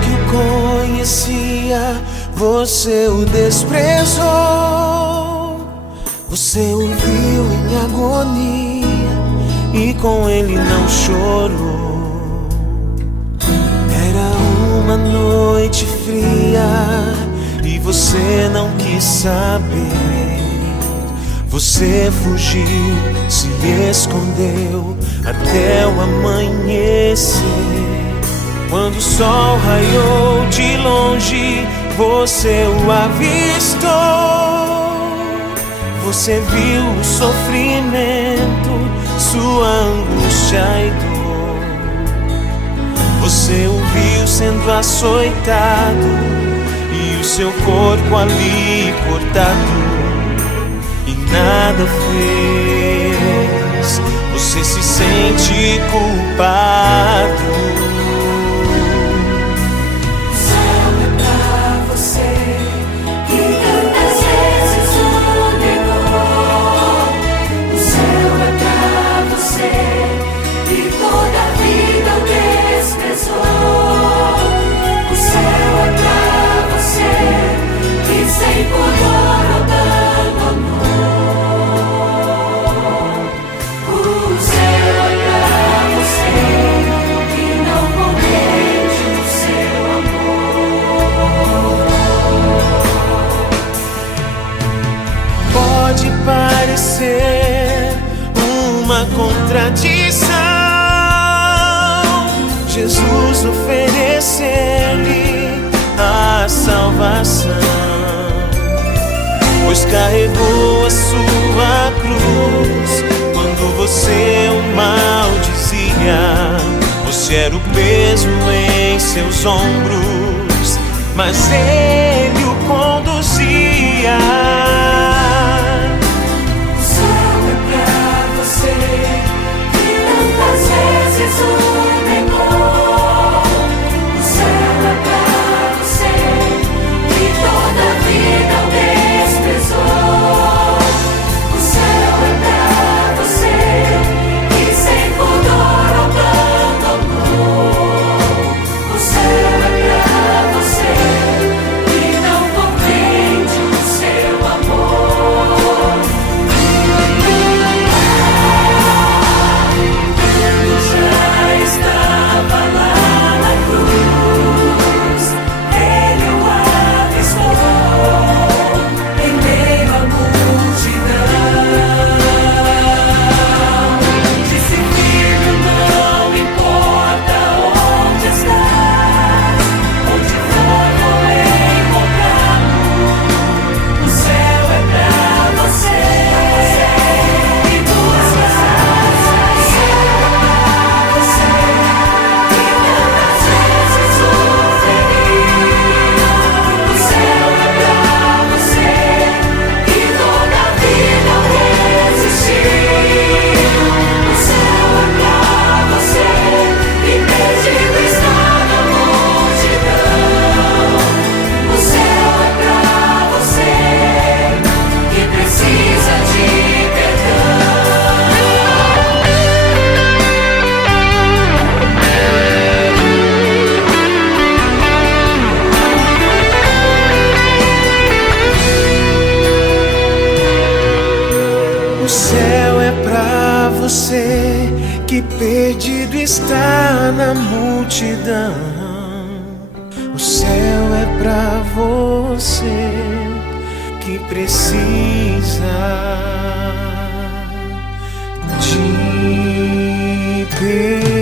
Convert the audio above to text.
que o conhecia, você o desprezou. Você o viu em agonia e com ele não chorou. Era uma noite fria e você não quis saber. Você fugiu, se escondeu até o amanhecer. Quando o sol raiou de longe, você o avistou. Você viu o sofrimento, sua angústia e dor. Você o viu sendo açoitado e o seu corpo ali cortado. E nada fez, você se sente culpado. O céu é pra você que tantas vezes o negou. O céu é pra você que toda a vida o desprezou. O céu é pra você que sem pudor o abandonou. Pode parecer uma contradição Jesus oferecer-lhe a salvação, pois carregou a sua cruz quando você o maldizia. Você era o peso em seus ombros, mas ele o conduzia. O céu é pra você que perdido está na multidão. O céu é pra você que precisa de perdão.